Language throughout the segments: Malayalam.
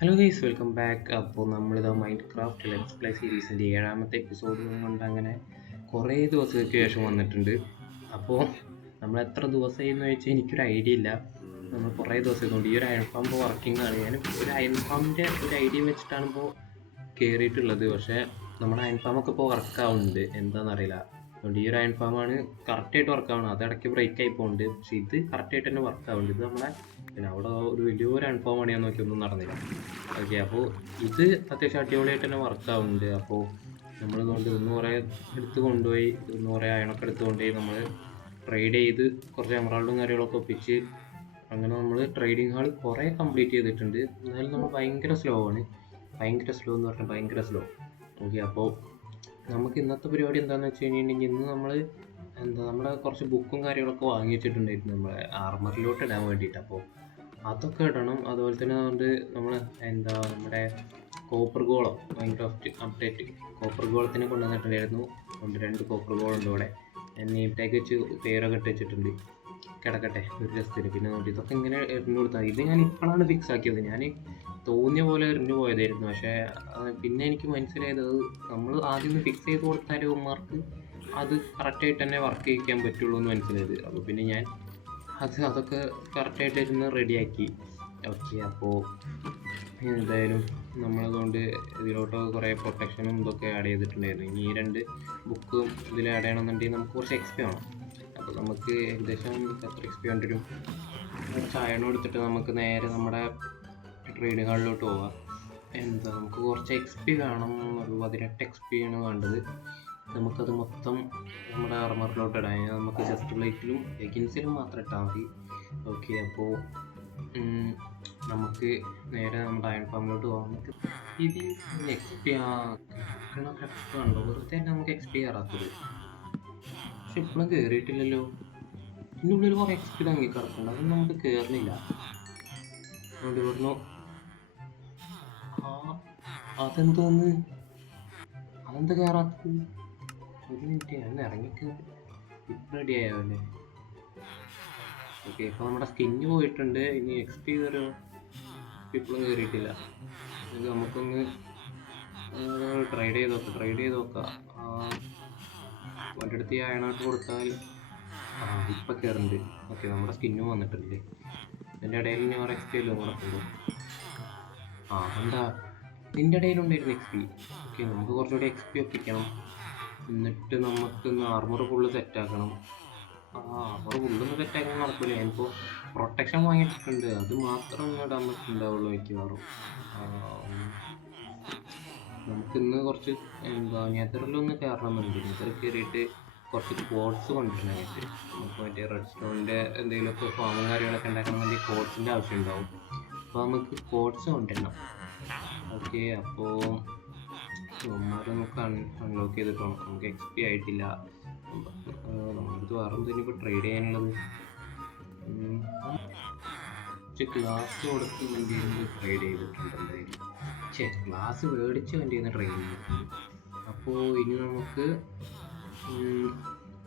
Hello guys, welcome back. അപ്പോൾ നമ്മളിതാ മൈൻഡ് ക്രാഫ്റ്റ് ലെറ്റ്സ് പ്ലേ സീരീസിൻ്റെ ഏഴാമത്തെ എപ്പിസോഡ് കൊണ്ട് അങ്ങനെ കുറേ ദിവസങ്ങൾക്ക് ശേഷം വന്നിട്ടുണ്ട്. അപ്പോൾ നമ്മൾ എത്ര ദിവസമായി എന്ന് ചോദിച്ചാൽ എനിക്കൊരു ഐഡിയ ഇല്ല. നമ്മൾ കുറേ ദിവസം കൊണ്ട് ഈ ഒരു അയൺ ഫാം ഇപ്പോൾ വർക്കിംഗ് ആണ്. ഞാൻ ഒരു അയൺ ഫാമിൻ്റെ ഒരു ഐഡിയ വെച്ചിട്ടാണ് ഇപ്പോൾ കയറിയിട്ടുള്ളത്. പക്ഷേ നമ്മുടെ അയൺ ഫാമൊക്കെ ഇപ്പോൾ വർക്ക് ആവുന്നുണ്ട്, എന്താണെന്നറിയില്ല. അതുകൊണ്ട് ഈ ഒരു അയൺ ഫാമാണ് കറക്റ്റായിട്ട് വർക്ക് ആവണം. അത് ഇടയ്ക്ക് ബ്രേക്ക് ആയി പോകുന്നുണ്ട്, പക്ഷേ ഇത് കറക്റ്റായിട്ട് തന്നെ വർക്ക് ആവുന്നുണ്ട്. ഇത് നമ്മളെ പിന്നെ അവിടെ ഒരു വലിയൊരു അയൺ ഫാം പണിയാൻ നോക്കിയൊന്നും നടന്നില്ല. ഓക്കെ, അപ്പോൾ ഇത് അത്യാവശ്യം അടിപൊളിയായിട്ട് തന്നെ വർക്ക് ആവുന്നുണ്ട്. അപ്പോൾ നമ്മളിതുകൊണ്ട് ഇന്ന് കുറേ എടുത്ത് കൊണ്ടുപോയി, ഇന്ന് കുറേ അയണൊക്കെ എടുത്ത് കൊണ്ടുപോയി നമ്മൾ ട്രേഡ് ചെയ്ത് കുറച്ച് എമറാൾഡും കാര്യങ്ങളൊക്കെ ഒപ്പിച്ച് അങ്ങനെ നമ്മൾ ട്രേഡിങ് ഹാൾ കുറേ കംപ്ലീറ്റ് ചെയ്തിട്ടുണ്ട്. എന്നാലും നമ്മൾ ഭയങ്കര സ്ലോ ആണ്. ഭയങ്കര സ്ലോ എന്ന് പറഞ്ഞാൽ ഭയങ്കര സ്ലോ. ഓക്കെ, അപ്പോൾ നമുക്ക് ഇന്നത്തെ പരിപാടി എന്താണെന്ന് വെച്ച് കഴിഞ്ഞിട്ടുണ്ടെങ്കിൽ ഇന്ന് നമ്മൾ നമ്മുടെ കുറച്ച് ബുക്കും കാര്യങ്ങളൊക്കെ വാങ്ങി വെച്ചിട്ടുണ്ടായിരുന്നു നമ്മളെ ആർമറിലോട്ട് ഇടാൻ വേണ്ടിയിട്ട്. അപ്പോൾ അതൊക്കെ ഇടണം. അതുപോലെ തന്നെ അതുകൊണ്ട് നമ്മൾ നമ്മുടെ കോപ്പർ ഗോളം മൈൻക്രാഫ്റ്റ് അപ്ഡേറ്റ് കോപ്പർ ഗോളത്തിനെ കൊണ്ടുവന്നിട്ടുണ്ടായിരുന്നു. അതുകൊണ്ട് 2 കോപ്പർ ഗോളുണ്ട് ഇവിടെ. ഞാൻ നെയിം ടാഗ് വെച്ച് പേരൊക്കെ ഇട്ട് വെച്ചിട്ടുണ്ട്. കിടക്കട്ടെ ഒരു രസത്തിന്. പിന്നെ നോക്കി ഇതൊക്കെ ഇങ്ങനെ എറിഞ്ഞു കൊടുത്താൽ ഇത് ഞാൻ ഇപ്പോഴാണ് ഫിക്സ് ആക്കിയത്. ഞാൻ തോന്നിയ പോലെ എറിഞ്ഞു പോയതായിരുന്നു. പക്ഷേ പിന്നെ എനിക്ക് മനസ്സിലായത് അത് നമ്മൾ ആദ്യം ഒന്ന് ഫിക്സ് ചെയ്ത് കൊടുത്താൽ ഉമ്മാർക്ക് അത് കറക്റ്റായിട്ട് തന്നെ വർക്ക് ചെയ്യിക്കാൻ പറ്റുള്ളൂ എന്ന് മനസ്സിലായത്. അപ്പോൾ പിന്നെ ഞാൻ അതൊക്കെ കറക്റ്റായിട്ട് ഇരുന്ന് റെഡിയാക്കി. ഓക്കെ, അപ്പോൾ എന്തായാലും നമ്മളതുകൊണ്ട് ഇതിലോട്ട് കുറേ പ്രൊട്ടക്ഷനും ഇതൊക്കെ ആഡ് ചെയ്തിട്ടുണ്ടായിരുന്നു. ഇനി ഈ 2 ബുക്കും ഇതിൽ ആഡ് ചെയ്യണമെന്നുണ്ടെങ്കിൽ നമുക്ക് കുറച്ച് എക്സ്പി വേണം. അപ്പോൾ നമുക്ക് ഏകദേശം എത്ര എക്സ്പി വേണ്ടിവരും? ചായണം എടുത്തിട്ട് നമുക്ക് നേരെ നമ്മുടെ ട്രേഡ് ഹാളിലോട്ട് പോവാം. നമുക്ക് കുറച്ച് എക്സ്പി വേണം. ഒരു 18 എക്സ്പി ആണ് വേണ്ടത്. നമുക്കത് മൊത്തം നമ്മുടെ ആർമറിലോട്ട് ഇടാൻ. നമുക്ക് ചെസ്റ്റ് പ്ലേറ്റിലും ലെഗിൻസിലും മാത്രം ഇട്ടാൽ മതി. ഓക്കെ, അപ്പോൾ നമുക്ക് നേരെ നമ്മുടെ അയൺ ഫാമിലോട്ട് പോകാം. നമുക്ക് ഇതിൽ എക്സ്പി കണ്ടോ? വെറുതെ തന്നെ നമുക്ക് എക്സ്പി കയറാത്തത്. പക്ഷെ ഇപ്പോഴും കയറിയിട്ടില്ലല്ലോ. ഇതിൻ്റെ ഉള്ളിൽ കുറേ എക്സ്പി തങ്ങി കിടക്കുന്നുണ്ട്, അതൊന്നും നമുക്ക് കയറുന്നില്ല. അതുകൊണ്ട് ഇവിടുന്ന് അതെന്തോന്ന് അതെന്താ കയറാത്തത്? ഒരു മിനിറ്റ്, ഞാൻ ഇറങ്ങിക്ക് ഇപ്പം റെഡി ആയാവല്ലേ? ഓക്കെ, ഇപ്പോൾ നമ്മുടെ സ്കിന്ന് പോയിട്ടുണ്ട്. ഇനി എക്സ്പി കയറുമോ? ഇപ്പോഴും കയറിയിട്ടില്ല. ഇത് നമുക്കൊന്ന് ട്രൈഡ് ചെയ്ത് നോക്കാം. അവൻ്റെ അടുത്ത് ഈ അയണായിട്ട് കൊടുത്താൽ ഇപ്പം കയറുന്നുണ്ട്. ഓക്കെ, നമ്മുടെ സ്കിന്നും വന്നിട്ടുണ്ട്. ഇതിൻ്റെ ഇടയിൽ ഇനി വേറെ എക്സ്പി എല്ലാം നടക്കുള്ളൂ. എന്താ ഇതിൻ്റെ ഇടയിലുണ്ടായിരുന്നു എക്സ്പി. ഓക്കെ, നമുക്ക് കുറച്ചുകൂടി എക്സ്പി ഒപ്പിക്കണം. എന്നിട്ട് നമുക്കൊന്ന് ആർമർ ഫുള്ള് സെറ്റാക്കണം. ആർമർ ഫുള്ളൊന്ന് സെറ്റാക്കണം നടക്കില്ല. ഞാനിപ്പോൾ പ്രൊട്ടക്ഷൻ വാങ്ങിയിട്ടുണ്ട്, അത് മാത്രം ഒന്ന് ഇടാൻ പറ്റുന്നുണ്ടാവുള്ളൂ മിക്കവാറും. നമുക്കിന്ന് കുറച്ച് നെതറിലൊന്ന് കയറണമെന്നുണ്ട്. നെതർ കയറിയിട്ട് കുറച്ച് കോഡ്സ് കൊണ്ടുവരാനായിട്ട്. നമുക്ക് മറ്റേ റെഡ് സ്റ്റോണിൻ്റെ എന്തെങ്കിലുമൊക്കെ ഫാമും കാര്യങ്ങളൊക്കെ ഉണ്ടാക്കണമെങ്കിൽ കോഡ്സിൻ്റെ ആവശ്യം ഉണ്ടാവും. അപ്പോൾ നമുക്ക് കോഡ്സ് കൊണ്ടുവരണം. ഓക്കെ, അപ്പോൾ ഇവന്മാരെ നമുക്ക് അൺലോക്ക് ചെയ്തിട്ടോ. നമുക്ക് എക്സ്പി ആയിട്ടില്ല. നമ്മളടുത്ത് വേറെ എന്തെങ്കിലും ഇപ്പോൾ ട്രേഡ് ചെയ്യാനുള്ളത് ഗ്ലാസ് കൊടുത്ത് വണ്ടിയിൽ നിന്ന് ട്രേഡ് ചെയ്തിട്ടുണ്ട്. എന്തായാലും ഗ്ലാസ് മേടിച്ച് വണ്ടിയിൽ നിന്ന് ട്രേഡ് ചെയ്തു. അപ്പോൾ ഇനി നമുക്ക്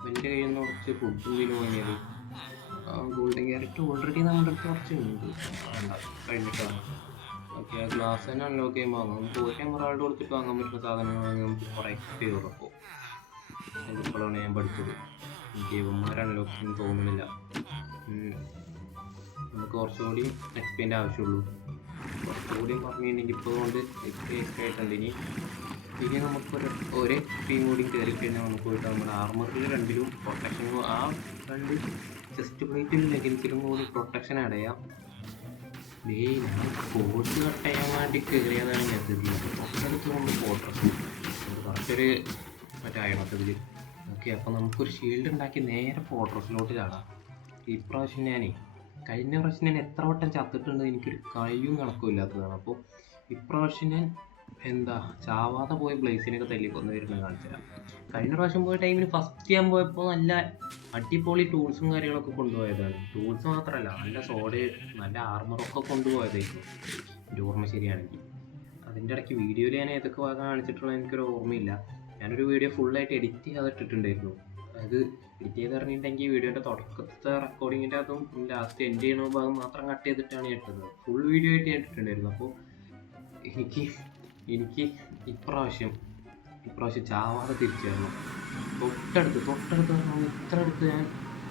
എൻ്റെ കയ്യിൽ നിന്ന് കുറച്ച് ഫുഡ് എന്തെങ്കിലും വാങ്ങിയത്. ഗോൾഡൻ ക്യാരറ്റ് ഓൾറെഡി നമ്മുടെ അടുത്ത് കുറച്ചുണ്ട്, കഴിഞ്ഞിട്ടാണ്. ഓക്കെ, ആ ഗ്ലാസ് തന്നെ അൺലോക്ക് ചെയ്യുമ്പോൾ നമുക്ക് ഒരു എമറാൾഡ് കൊടുത്തിട്ട് വാങ്ങാൻ പറ്റുന്ന സാധനങ്ങൾ വാങ്ങി നമുക്ക് കുറേ എക്സ്പി ഉറപ്പോൾ. ഇപ്പോഴാണ് ഞാൻ പഠിച്ചത്. എനിക്ക് ഇവന്മാർ അൺലോക്ക് ചെയ്യാൻ തോന്നുന്നില്ല. നമുക്ക് കുറച്ചുകൂടി എക്സ്പീൻ്റെ ആവശ്യമുള്ളൂ. കുറച്ചുകൂടിയും പറഞ്ഞിട്ടുണ്ടെങ്കിൽ ഇപ്പോൾ കൊണ്ട് എക്സ്പി ആയിട്ടുണ്ട്. ഇനി നമുക്കൊരു എക്സ്പിയും കൂടി കയറി കഴിഞ്ഞാൽ നമുക്ക് പോയിട്ട് നമ്മുടെ ആർമറിൽ 2ലും പ്രൊട്ടക്ഷനും 2 ചെസ്റ്റ് പ്ലേറ്റിലും ലെഗിൻസിലും കൂടി പ്രൊട്ടക്ഷൻ ആഡ് ചെയ്യാം. ഞാൻ കോഴ്സ് കട്ട് ചെയ്യാൻ വേണ്ടി കയറിയതാണ് മെസ്സേജ്. തൊട്ടടുത്തുകൊണ്ട് ഫോട്ടോസ് കുറച്ചൊരു മറ്റേ അയണത്തിൽ. ഓക്കെ, അപ്പോൾ നമുക്കൊരു ഷീൽഡ് ഉണ്ടാക്കി നേരെ ഫോട്ടോസിലോട്ട് ചാടാം. ഇപ്രാവശ്യം കഴിഞ്ഞ പ്രാവശ്യം ഞാൻ എത്ര വട്ടം ചത്തിട്ടുണ്ട് എനിക്കൊരു കഴിയും കണക്കുമില്ലാത്തതാണ്. അപ്പോൾ ഇപ്രാവശ്യം ഞാൻ ചാവാതെ പോയ ബ്ലേസിനൊക്കെ തല്ലിക്കൊന്ന് വരുന്നത് കാണിച്ചുതരാം. കഴിഞ്ഞ പ്രാവശ്യം പോയ ടൈമിൽ ഫസ്റ്റ് ഞാൻ പോയപ്പോൾ നല്ല അടിപൊളി ടൂൾസും കാര്യങ്ങളൊക്കെ കൊണ്ടുപോയതാണ്. ടൂൾസ് മാത്രമല്ല, നല്ല നല്ല ആർമറൊക്കെ കൊണ്ടുപോയതായിരുന്നു എൻ്റെ ഓർമ്മ ശരിയാണെങ്കിൽ. അതിൻ്റെ ഇടയ്ക്ക് വീഡിയോയിൽ ഞാൻ ഏതൊക്കെ ഭാഗം കാണിച്ചിട്ടുള്ള എനിക്കൊരു ഓർമ്മയില്ല. ഞാനൊരു വീഡിയോ ഫുള്ളായിട്ട് എഡിറ്റ് ചെയ്തിട്ടിട്ടുണ്ടായിരുന്നു. അത് എഡിറ്റ് ചെയ്ത് ഇറങ്ങിയിട്ടുണ്ടെങ്കിൽ വീഡിയോൻ്റെ തുടക്കത്തെ റെക്കോർഡിങ്ങിൻ്റെ അതും ലാസ്റ്റ് എൻഡ് ചെയ്യണ ഭാഗം മാത്രം കട്ട് ചെയ്തിട്ടാണ് ഇട്ടത്. ഫുൾ വീഡിയോ ആയിട്ട് ഇട്ടിട്ടുണ്ടായിരുന്നു. അപ്പോൾ എനിക്ക് എനിക്ക് ഇപ്രാവശ്യം ചാവാതെ തിരിച്ചു തരണം. തൊട്ടടുത്ത് പറഞ്ഞാൽ ഇത്ര അടുത്ത് ഞാൻ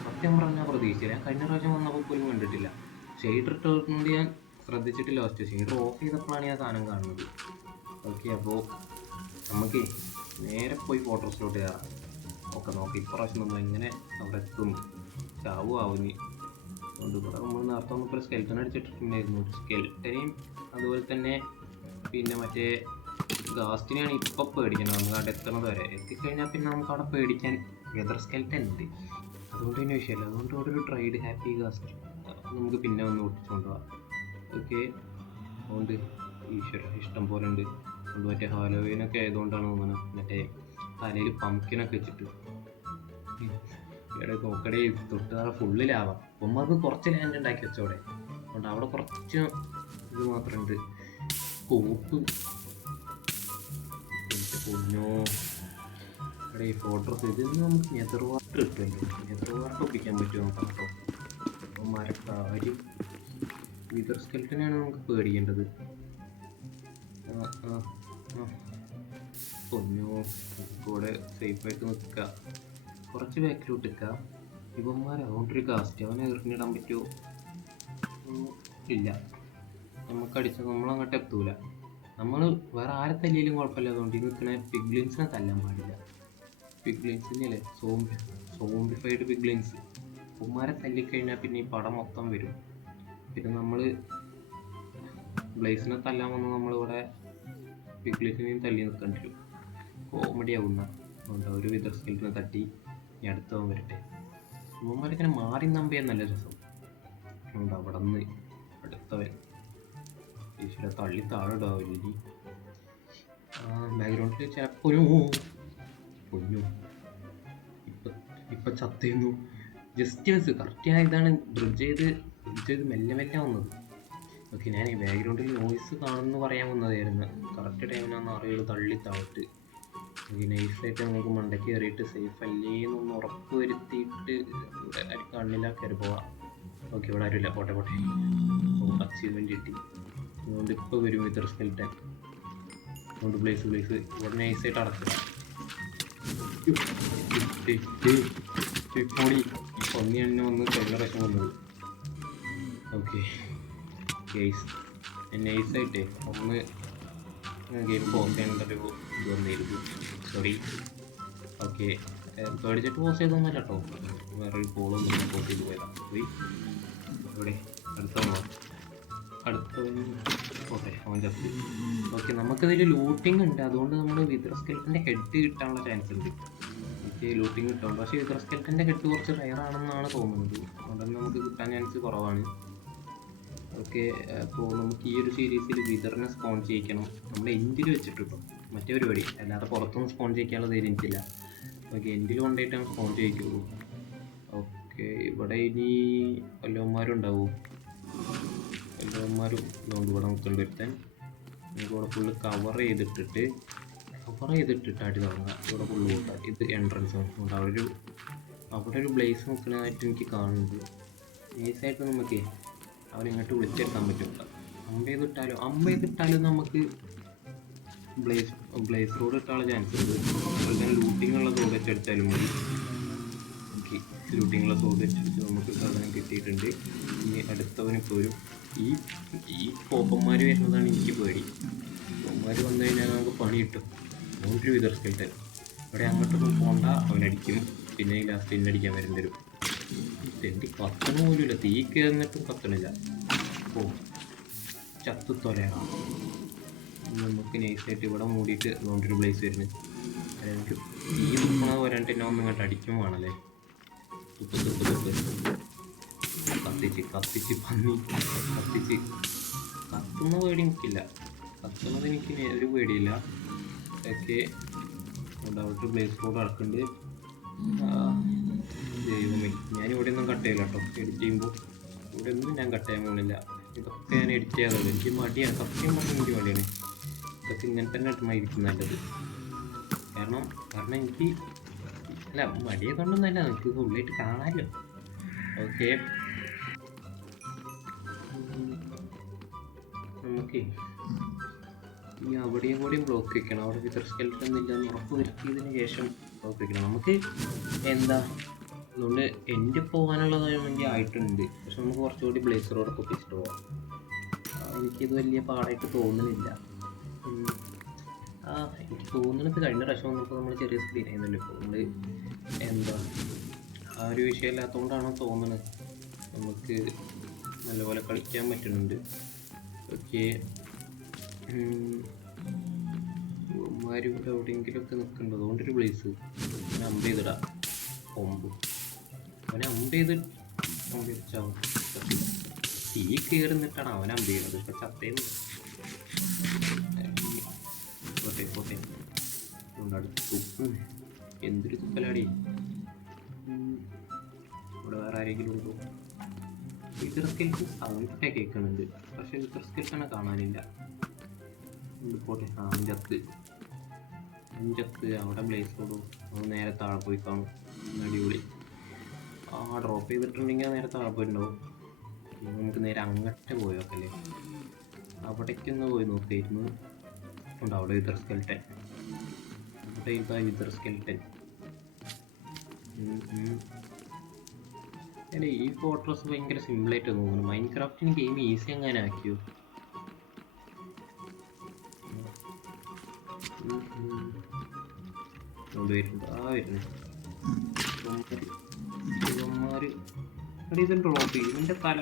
സത്യം പറഞ്ഞാൽ പ്രതീക്ഷിച്ചില്ല. ഞാൻ കഴിഞ്ഞ പ്രാവശ്യം വന്നപ്പോൾ പോലും കണ്ടിട്ടില്ല. ഷെയ്ഡർ ഇട്ടുകൊണ്ട് ഞാൻ ശ്രദ്ധിച്ചിട്ടില്ല. ഫസ്റ്റ് ഷെയ്ഡർ ഓഫ് ചെയ്തപ്പോഴാണ് ഞാൻ സാധനം കാണുന്നത്. ഓക്കെ, അപ്പോൾ നമുക്ക് നേരെ പോയി ഫോട്ടോസിലോട്ട് കയറാം. ഓക്കെ, നോക്കാം ഇപ്രാവശ്യം നമ്മൾ എങ്ങനെ അവിടെ എത്തും. ചാവുമാവുന്നി അതുകൊണ്ട് ഇവിടെ നമ്മൾ നേരത്തെ വന്നപ്പോൾ ഒരു സ്കെൽട്ടൻ അടിച്ചിട്ടുണ്ടായിരുന്നു. സ്കെൽട്ടനെയും അതുപോലെ തന്നെ പിന്നെ മറ്റേ ഗാസ്റ്റിനെയാണ് ഇപ്പോൾ പേടിക്കുന്നത്. നമുക്ക് അവിടെ എത്തണത് വരെ എത്തിക്കഴിഞ്ഞാൽ പിന്നെ നമുക്ക് അവിടെ പേടിക്കാൻ വെതർ സ്കെൽട്ടൻ ഉണ്ട്. അതുകൊണ്ട് തന്നെ വിഷയമല്ല. അതുകൊണ്ട് അവിടെ ഒരു ട്രൈഡ് ഹാപ്പി ഗാസ്റ്റ് നമുക്ക് പിന്നെ ഒന്ന് ഒട്ടിച്ചുകൊണ്ട് പോകാം. ഓക്കെ, അതുകൊണ്ട് ഈശ്വര ഇഷ്ടം പോലെ ഉണ്ട്. അതുകൊണ്ട് മറ്റേ ഹാലോവീനൊക്കെ ആയതുകൊണ്ടാണ് തോന്നുന്നത് മറ്റേ തലയിൽ പംകിനൊക്കെ വെച്ചിട്ട് ഇവിടെ നോക്കടേ തൊട്ടുകാരെ ഫുള്ളിലാവാം. ഉമ്മക്ക് കുറച്ച് ലാൻഡ് ഉണ്ടാക്കി വെച്ചോടെ. അതുകൊണ്ട് അവിടെ കുറച്ച് ഇത് മാത്രമുണ്ട്. കോപ്പ് പൊന്നോ ഇവിടെ ഈ ഫോട്ടോസ് ഇതിൽ നമുക്ക് നെതർവാർട്ട് കിട്ടുമല്ലോ. നെതർവാർട്ട് ഒപ്പിക്കാൻ പറ്റുമോ നോക്കാം കേട്ടോ. അപ്പോൾ മരക്കാരും വിതർ സ്കെൽട്ടനാണ് നമുക്ക് പേടിക്കേണ്ടത്. പൊന്നോ കൂടെ സേഫായിട്ട് നിൽക്കുക. കുറച്ച് ബാക്കിലോട്ട് നിൽക്കുക. ഇവന്മാർ അതുകൊണ്ടൊരു കാസ്റ്റ് അവനെ എറിഞ്ഞിടാൻ പറ്റുമോ? ഇല്ല, നമുക്ക് അടിച്ചാൽ നമ്മളങ്ങോട്ട് എത്തൂല. നമ്മൾ വേറെ ആരെ തല്ലിയാലും കുഴപ്പമില്ല. അതുകൊണ്ട് ഈ നിൽക്കണ പിഗ്ലിൻസിനെ തല്ലാൻ പാടില്ല. പിഗ്ലിൻസിനല്ലേ സോംബിഫൈഡ് പിഗ്ലിൻസ്. ഉമ്മാരെ തല്ലിക്കഴിഞ്ഞാൽ പിന്നെ ഈ പടം മൊത്തം വരും. പിന്നെ നമ്മൾ ബ്ലേസിനെ തല്ലാൻ വന്ന് നമ്മളിവിടെ പിഗ്ലിൻസിനെയും തല്ലി നിൽക്കേണ്ടി വരും. കോമഡി ആവുന്ന അതുകൊണ്ട് ഒരു വിതർ സ്കെൽറ്റിനെ തട്ടി ഇനി അടുത്തവൻ വരട്ടെ. ഉമ്മമാരിങ്ങനെ മാറി നമ്പിയാൽ നല്ല രസം. അതുകൊണ്ട് അവിടെ നിന്ന് അടുത്തവൻ ഈശ്വര തള്ളി താഴെടാവില്ല. ബാക്ക്ഗ്രൗണ്ടിൽ ചിലപ്പോൾ പൊന്നു ഇപ്പം ചത്തേന്നു. Just miss. കറക്റ്റ് ഞാൻ ഇതാണ് ബ്രിഡ്ജ് ചെയ്ത് മെല്ലെ വന്നത്. ഓക്കെ, ഞാൻ ഈ ബാക്ക്ഗ്രൗണ്ടിൽ നോയ്സ് കാണുമെന്ന് പറയാൻ വന്നതായിരുന്നു. കറക്റ്റ് ടൈമിനാണ് അറിയുള്ളൂ തള്ളി താഴ്ത്ത്. നൈസായിട്ട് നമുക്ക് മണ്ടയ്ക്ക് കയറിയിട്ട് സേഫ് അല്ലേ എന്നൊന്ന് ഉറപ്പ് വരുത്തിയിട്ട് കണ്ണിലാ കയറി പോവാം. ഓക്കെ, ഇവിടെ ആരുമില്ല. പോട്ടെ അച്ചീവ്മെൻറ്റ് കിട്ടി. അതുകൊണ്ട് ഇപ്പോൾ വരും വിതർ സ്കെൽട്ടൻ. അതുകൊണ്ട് ബ്ലേസ് ഇവിടെ നൈസായിട്ട് അടക്കുക. പൊന്നി എണ്ണ വന്ന് കഴിഞ്ഞ പ്രാവശ്യം വന്നത്. ഓക്കെ ഗെയ്സ്, നൈസായിട്ടേ ഒന്ന് ഗെയിം പോസ് ചെയ്യേണ്ടൊരു ഇത് വന്നിരുന്നു. സോറി. ഓക്കെ, പേടിച്ചിട്ട് പോസ് ചെയ്തൊന്നുമല്ല കേട്ടോ. വേറൊരു കോളൊന്നും പോസ് ചെയ്ത് പോയതാണ്. പോയി ഇവിടെ അടുത്തവണോ ഓക്കെ അവൻ ജസ്റ്റ്. ഓക്കെ, നമുക്കിതിൽ ലൂട്ടിങ് ഉണ്ട്. അതുകൊണ്ട് നമ്മൾ വിതർ സ്കെൽറ്റൻ്റെ ഹെഡ് കിട്ടാനുള്ള ചാൻസ് ഉണ്ട്. എനിക്ക് ലൂട്ടിങ് കിട്ടും. പക്ഷേ വിതർ സ്കെൽറ്റൻ്റെ ഹെഡ് കുറച്ച് റെയർ ആണെന്നാണ് തോന്നുന്നത്. അതുകൊണ്ട് തന്നെ നമുക്ക് കിട്ടാൻ ചാൻസ് കുറവാണ്. ഓക്കെ, അപ്പോൾ നമുക്ക് ഈ ഒരു സീരീസിൽ വിതറിനെ സ്പോൺ ചെയ്യിക്കണം. നമ്മൾ എൻഡിൽ വെച്ചിട്ട് കിട്ടും മറ്റേ പരിപാടി. അല്ലാതെ പുറത്തൊന്നും സ്പോൺ ചെയ്യിക്കാനുള്ള ധൈര്യം എനിക്കില്ല. ഓക്കെ, എൻഡിൽ കൊണ്ടുപോയിട്ടാണ് സ്പോൺ ചെയ്യിക്കുള്ളൂ. ഓക്കെ, ഇവിടെ ഇനി വല്ലവന്മാരും ഉണ്ടാവും. വല്ലവന്മാരും ഇതുകൊണ്ട് ഇവിടെ നിൽക്കേണ്ടി വരുത്താൻ. നമുക്കിവിടെ ഫുള്ള് കവർ ചെയ്തിട്ടിട്ട് അടി തുടങ്ങുക. ഇവിടെ ഫുള്ള് കൂട്ടാം. ഇത് എൻട്രൻസ് ഉണ്ട്. അവിടെ ഒരു ബ്ലേസ് നിൽക്കുന്നതായിട്ട് എനിക്ക് കാണുന്നുണ്ട്. നൈസായിട്ട് നമുക്ക് അവനിങ്ങോട്ട് വിളിച്ചെടുക്കാൻ പറ്റും. അമ്പ ചെയ്തിട്ടാലും നമുക്ക് ബ്ലേസ് റോഡ് ഇട്ടാനുള്ള ചാൻസ് ഉണ്ട്. അതുപോലെ തന്നെ ലൂട്ടിങ്ങുള്ള സോഡ് വെച്ചെടുത്താലും മതി. ഓക്കെ, ലൂട്ടിങ്ങുള്ള സോഡ് വെച്ചെടുത്ത് നമുക്ക് സാധനം കിട്ടിയിട്ടുണ്ട്. ഇനി അടുത്തവനിപ്പോൾ വരും. ഈ പോപ്പന്മാർ വരുന്നതാണ് എനിക്ക് പേടി. പോപ്പന്മാർ വന്നു കഴിഞ്ഞാൽ നമുക്ക് പണി കിട്ടും. അങ്ങോട്ടൊരു വിതർ സ്കെൽട്ടൻ. ഇവിടെ അങ്ങോട്ടൊന്നും പോണ്ട, അവനടിക്കും. പിന്നെ ലാസ്റ്റ് ഇന്നടിക്കാൻ വരേണ്ടി വരും. തെണ്ടി കത്തണ പോലുമില്ല. തീ കയറിന്നിട്ടും കത്തണില്ല. ഓ ചത്തുത്തൊലയാണ്. നമുക്ക് നൈസായിട്ട് ഇവിടെ മൂടിയിട്ട് അതുകൊണ്ടൊരു പ്ലേസ് വരുന്നത്. എനിക്ക് തീ തുപ്പണത് വരാണ്ട് എന്നെ ഒന്നും ഇങ്ങോട്ട് അടിക്കും വേണമല്ലേ. കത്തിച്ച് പന്നി കത്തുന്ന പേടി എനിക്കില്ല. കത്തുന്നത് എനിക്ക് ഒരു പേടിയില്ല. ഒക്കെ അവിടെ പ്ലേസ് റോഡ് നടക്കുന്നുണ്ട്. ദൈവമേ, ഞാനിവിടെ ഒന്നും കട്ട് ചെയ്യില്ല കേട്ടോ. എഡിറ്റ് ചെയ്യുമ്പോൾ ഇവിടെ ഒന്നും ഞാൻ കട്ട് ചെയ്യാൻ പോകുന്നില്ല. ഇതൊക്കെ ഞാൻ എഡിറ്റ് ചെയ്യാറുള്ളൂ. എനിക്ക് മടിയാണ്. സത്യം പറഞ്ഞാൽ എനിക്ക് മടിയാണ്. ഇതൊക്കെ ഇങ്ങനെ തന്നെ ഇട്ടുമായിരിക്കും നല്ലത്. കാരണം എനിക്ക് അല്ല മടിയെ കൊണ്ടൊന്നല്ല, നമുക്ക് ഫുള്ളായിട്ട് കാണാമല്ലോ. ഓക്കെ, നമുക്ക് ഇനി അവിടെയും കൂടിയും ബ്ലോക്ക് വെക്കണം. അവിടെ വിതർ സ്കെൽറ്റൻ ഇല്ലെന്ന് ഉറപ്പ് വരുത്തിയതിന് ശേഷം ബ്ലോക്ക് വെക്കണം. നമുക്ക് എന്താ അതുകൊണ്ട് എൻ്റെ പോകാനുള്ളത് വേണ്ടി ആയിട്ടുണ്ട്. പക്ഷെ നമുക്ക് കുറച്ചുകൂടി ബ്ലേസ് റോഡൊക്കെ ഒപ്പിച്ചിട്ട് പോകാം. എനിക്കിത് വലിയ പാടായിട്ട് തോന്നുന്നില്ല. എനിക്ക് തോന്നുന്നത് കഴിഞ്ഞ പ്രാവശ്യം വന്നപ്പോൾ നമ്മൾ ചെറിയ സ്ക്രീൻ ആയിരുന്നല്ലോ. ഇപ്പോൾ നമ്മൾ എന്താ ആ ഒരു വിഷയമില്ലാത്തതുകൊണ്ടാണോ തോന്നുന്നത് നമുക്ക് നല്ലപോലെ കളിക്കാൻ പറ്റുന്നുണ്ട്. ഓക്കെ, ഇവന്മാരും ഇവിടെ എവിടെയെങ്കിലുമൊക്കെ നിൽക്കുന്നുണ്ട്. അതുകൊണ്ടൊരു പ്ലേസ് അവനെ അമ്പ് ചെയ്തിടാ. കൊമ്പ് അവനെ അമ്പ് ചാവും. തീ കയറി നിന്നിട്ടാണ് അവൻ അമ്പ് ചെയ്യുന്നത്. ഇപ്പം ചത്തേന്ന് പോട്ടെ അടുത്ത് എന്തൊരു തുപ്പലാടി. ഇവിടെ വേറെ ആരെങ്കിലും ഉണ്ടോ? വിതർ സ്കെൽറ്റ് സൗണ്ടൊക്കെ കേൾക്കുന്നുണ്ട്, പക്ഷെ വിതർ സ്കെൽറ്റനെ കാണാനില്ല. പോട്ടെ, അഞ്ചത്ത് അവിടെ ബ്ലേസ് റോഡും നമ്മൾ നേരെ താഴെ പോയി കാണും. അടിപൊളി. ഡ്രോപ്പ് ചെയ്തിട്ടുണ്ടെങ്കിൽ നേരെ താഴെ പോയിട്ടുണ്ടാവും. നമുക്ക് നേരെ അങ്ങോട്ട് പോയോക്കല്ലേ. അവിടേക്കൊന്ന് പോയി നോക്കിയിരുന്നു. ഉണ്ട് അവിടെ വിതർ സ്കെൽറ്റൻ. അവിടെ ഇതാ വിതർ സ്കെൽറ്റൻ. അല്ലേ, ഈ ഫോർട്രസ് ഭയങ്കര സിമ്പിളായിട്ട് തോന്നുന്നു. മൈൻക്രാഫ്റ്റിന് ഗെയിം ഈസി അങ്ങനെ ആക്കിയോ? വരുന്നത് ഇത് ഡ്രോപ്പ് ചെയ്തു. ഇവൻ്റെ തല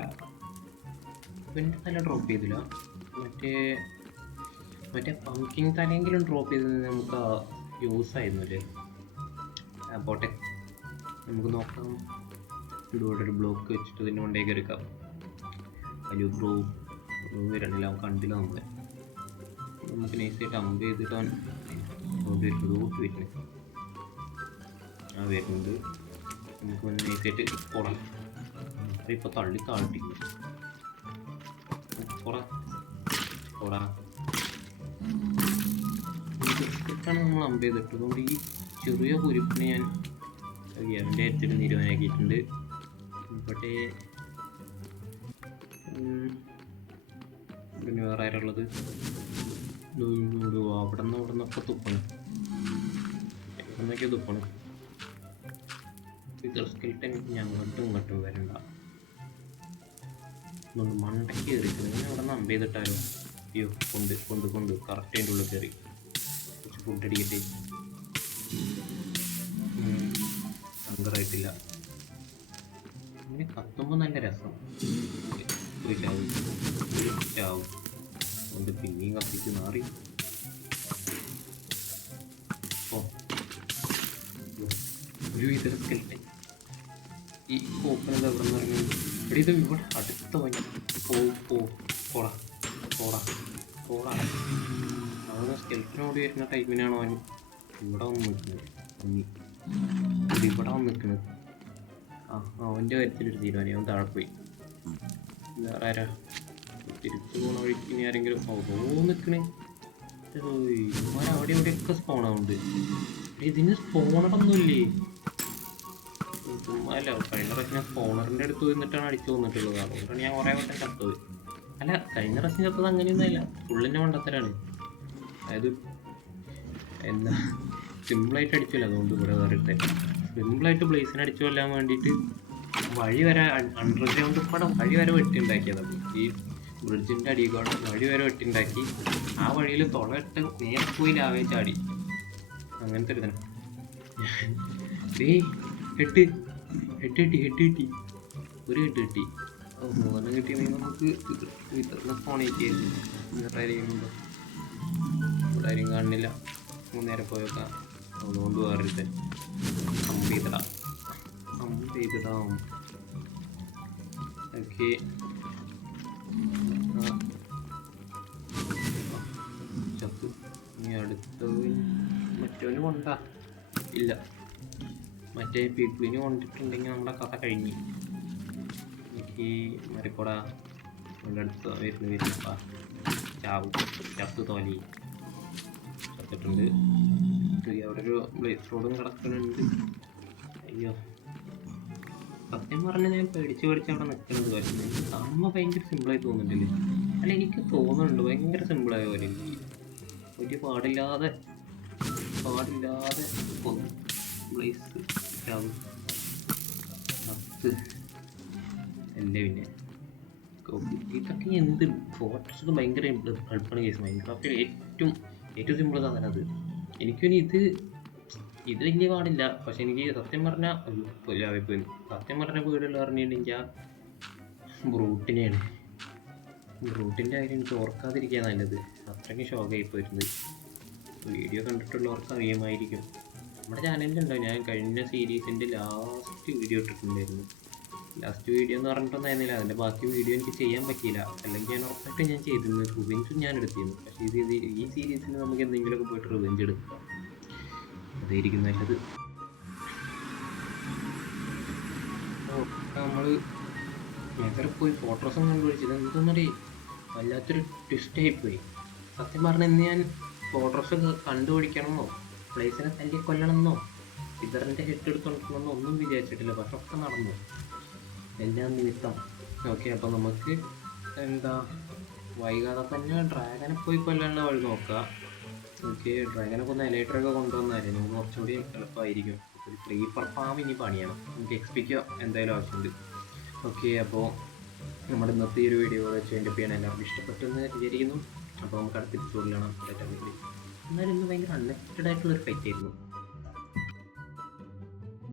ഡ്രോപ്പ് ചെയ്തില്ല. മറ്റേ പംകിങ് തലയെങ്കിലും ഡ്രോപ്പ് ചെയ്ത് നമുക്ക് യൂസ് ആയിരുന്നു അല്ലേ. പോട്ടെ, നമുക്ക് നോക്കാം. ഇവിടെ ഒരു ബ്ലോക്ക് വെച്ചിട്ട് ഇതിൻ്റെ കൊണ്ടേക്ക് എടുക്കാം. അതിൽ ബ്രോ വരണില്ല, അവൻ കണ്ടില്ല നമ്മളെ. നമുക്ക് നൈസായിട്ട് അമ്പ് ചെയ്തിട്ട് അവൻ വരുന്നുണ്ട്. നമുക്ക് നൈസായിട്ട് പോടാം. ഇപ്പോൾ തള്ളി താഴ്ത്തിക്കുന്നു. ഇതൊക്കെയാണ് നമ്മൾ അമ്പ് ചെയ്തിട്ട്. അതുകൊണ്ട് ഈ ചെറിയ കുരിപ്പിനെ ഞാൻ അവൻ്റെ അടുത്തിട്ട് തീരുമാനാക്കിയിട്ടുണ്ട്. ഇവിടെ പിന്നെ വേറെ ആരുള്ളത്? അവിടെ നിന്നൊക്കെ തുപ്പണം. എവിടെന്നൊക്കെ തുപ്പണം. വിതർ സ്കെൽറ്റൻ അങ്ങോട്ടും ഇങ്ങോട്ടും വരണ്ട. മണ്ടയ്ക്ക് കയറിക്കുന്നത് ഇങ്ങനെ അവിടെ നിന്ന് അമ്പ് ചെയ്തിട്ടാലോ. അയ്യോ, കൊണ്ട് കറക്റ്റ് അതിൻ്റെ ഉള്ളിൽ കയറി. കുറച്ച് ഫുഡ് അടിക്കട്ടെ. ഹങ്കറായിട്ടില്ല. ഇങ്ങനെ കത്തുമ്പോൾ നല്ല രസം. ചാവും കൊണ്ട് പിന്നെയും കത്തിച്ച് മാറി. ഒരു വിതർ സ്കെൽറ്റൻ. ഈ ഓപ്പണത് എവിടെ നിന്ന് ഇറങ്ങി? ഇവിടെ ഇത് ഇവിടെ അടുത്ത പോടാ. അവന് സ്കെൽറ്റനോട് വരുന്ന ടൈമിനാണോ അവൻ ഇവിടെ വന്ന് നിൽക്കുന്നത്. അവൻ്റെ കാര്യത്തിലൊരു തീരുമാനം. അവൻ താഴെ പോയി. വേറെ ആരാ തിരിച്ചു പോണ വഴിക്ക് ഇനി ആരെങ്കിലും നിൽക്കണേ? അവിടെ ഇവിടെയൊക്കെ സ്പോണാവുന്നുണ്ട്. ഇതിന് സ്പോണറൊന്നുമില്ലേ? അല്ല, കഴിഞ്ഞ പ്രാവശ്യം സ്പോണറിൻ്റെ അടുത്ത് നിന്നിട്ടാണ് അടിച്ചു വന്നിട്ടുള്ളത്. അതുകൊണ്ടാണ് ഞാൻ കുറേ വട്ടം ചത്തത്. അല്ല, കഴിഞ്ഞ പ്രാവശ്യം ചത്തത് അങ്ങനെയൊന്നുമല്ല, ഫുള്ളിൻ്റെ മണ്ടത്തരാണ്. അതായത് എന്താ സിമ്പിളായിട്ട് അടിച്ചില്ല. അതുകൊണ്ട് ഇവിടെ വേറിട്ട് സിമ്പിളായിട്ട് ബ്ലേസിനെ അടിച്ചു കൊല്ലാൻ വേണ്ടിയിട്ട് വഴി വരെ അണ്ടർഗ്രൗണ്ട് പടം വഴി വരെ വെട്ടിണ്ടാക്കിയതാണ്. ഈ ബ്രിഡ്ജിൻ്റെ അടിയിൽക്കൂടെ വഴി വരെ വെട്ടിണ്ടാക്കി ആ വഴിയിൽ തുളയിട്ട് നേരെ പോയി ലാവേ ചാടി. അങ്ങനത്തെ ഒരു തന്നെ ഹെഡ് കിട്ടി. ഒരു ഹെഡ് കിട്ടി. മൂന്നെണ്ണം കിട്ടിയെങ്കിൽ നമുക്ക് ഇത്ര ഫോൺ ആയിരിക്കും. വേറെ ആരെയും ഇവിടെ ആരും കാണുന്നില്ല. നേരെ പോയേക്കാം. അതുകൊണ്ട് വേറെ അമ്പ് ചെയ്തിടാം. ഓക്കെ, ചത്തു. ഇനി അടുത്തത് മറ്റവന് കൊണ്ടാ ഇല്ല. മറ്റേ പിഗ്ലിന് കൊണ്ടിട്ടുണ്ടെങ്കിൽ നമ്മുടെ കഥ കഴിഞ്ഞു. എനിക്ക് മറിക്കൂടാ. നമ്മുടെ അടുത്ത് വരുന്നപ്പാ ചാവും. ചത്ത് തോലി ചത്തിട്ടുണ്ട്. അവിടെ ഒരു ബ്ലേസ് റോഡും കിടക്കുന്നുണ്ട്. അയ്യോ, സത്യം പറഞ്ഞാൽ ഞാൻ പേടിച്ച് അവിടെ നിൽക്കുന്നത്. പക്ഷേ എനിക്ക് കാണുമ്പോൾ ഭയങ്കര സിമ്പിളായി തോന്നുന്നുണ്ടല്ലേ? അല്ല, എനിക്ക് തോന്നുന്നുണ്ട് ഭയങ്കര സിമ്പിളായ പോലെ. ഒരു പാടില്ലാതെ ബ്ലേസ് കത്ത് അല്ലേ പിന്നെ ഇതൊക്കെ എന്ത് ഫോട്ടോസ് ഭയങ്കര എളുപ്പമാണ് കേസ്. മൈൻക്രാഫ്റ്റിൽ ഏറ്റവും സിമ്പിൾ സാധനം അത്. എനിക്കിനി ഇത് വലിയ പാടില്ല. പക്ഷെ എനിക്ക് സത്യം പറഞ്ഞാൽ വീടുള്ള പറഞ്ഞിട്ടുണ്ടെങ്കിൽ ആ ബ്രൂട്ടിൻ്റെ കാര്യം എനിക്ക് ഓർക്കാതിരിക്കുക നല്ലത്. അത്രയ്ക്ക് ഷോക്കായി പോയിരുന്നത്. വീഡിയോ കണ്ടിട്ടുള്ളവർക്ക് അറിയുമായിരിക്കും. നമ്മുടെ ചാനലിലുണ്ടോ, ഞാൻ കഴിഞ്ഞ സീരീസിൻ്റെ ലാസ്റ്റ് വീഡിയോ ഇട്ടിട്ടുണ്ടായിരുന്നു. ലാസ്റ്റ് വീഡിയോ എന്ന് പറഞ്ഞിട്ടൊന്നായിരുന്നില്ല, അതിൻ്റെ ബാക്കി വീഡിയോ എനിക്ക് ചെയ്യാൻ പറ്റിയില്ല. അല്ലെങ്കിൽ ഞാൻ ഉറപ്പായിട്ടും ഞാൻ ചെയ്തിരുന്നു, റിവെഞ്ചും ഞാൻ എടുത്തിരുന്നു. പക്ഷേ ഈ സീരീസിൽ നമുക്ക് എന്തെങ്കിലുമൊക്കെ പോയിട്ട് റിവെഞ്ച് എടുക്കാം, അതായിരിക്കും നല്ലത്. നമ്മൾ എവിടെ പോയി ഫോട്ടോസും കണ്ടുപിടിച്ചത് എന്തെന്നറിയ വല്ലാത്തൊരു ട്വിസ്റ്റായിപ്പോയി. സത്യം പറഞ്ഞാൽ ഇന്ന് ഞാൻ ഫോട്ടോസൊക്കെ കണ്ടുപിടിക്കണമെന്നോ പ്ലേസിനെ തല്ലി കൊല്ലണമെന്നോ ഇതറിൻ്റെ ഹെഡ് എടുത്തോണമെന്നോ ഒന്നും വിചാരിച്ചിട്ടില്ല. പക്ഷെ ഒക്കെ നടന്നു എല്ലാം നിമിത്തം. ഓക്കെ, അപ്പോൾ നമുക്ക് വൈകാതെ തന്നെ ഡ്രാഗനെ പോയി കൊല്ലാനുള്ള വഴി നോക്കുക. ഓക്കെ, ഡ്രാഗനെ കൊന്ന് എലൈറ്ററൊക്കെ കൊണ്ടുവന്നായിരുന്നു, നമുക്ക് കുറച്ചുകൂടി എളുപ്പമായിരിക്കും. ഒരു ക്രീപ്പർ ഫാം ഇനി പണിയണം, നമുക്ക് എക്സ്പിക്കോ എന്തായാലും ആവശ്യമുണ്ട്. ഓക്കെ, അപ്പോൾ നമ്മുടെ ഇന്നത്തെ ഈ ഒരു വീഡിയോ വെച്ച് എൻ്റെ ചെയ്യാൻ എല്ലാവർക്കും ഇഷ്ടപ്പെട്ടെന്ന് വിചാരിക്കുന്നു. അപ്പോൾ നമുക്ക് അടുത്ത എപ്പിസോഡിൽ കാണാം. എന്നാലും ഇന്ന് ഭയങ്കര അൺഎക്സ്പെക്റ്റഡ് ആയിട്ടുള്ളൊരു ഫൈറ്റ് ആയിരുന്നു.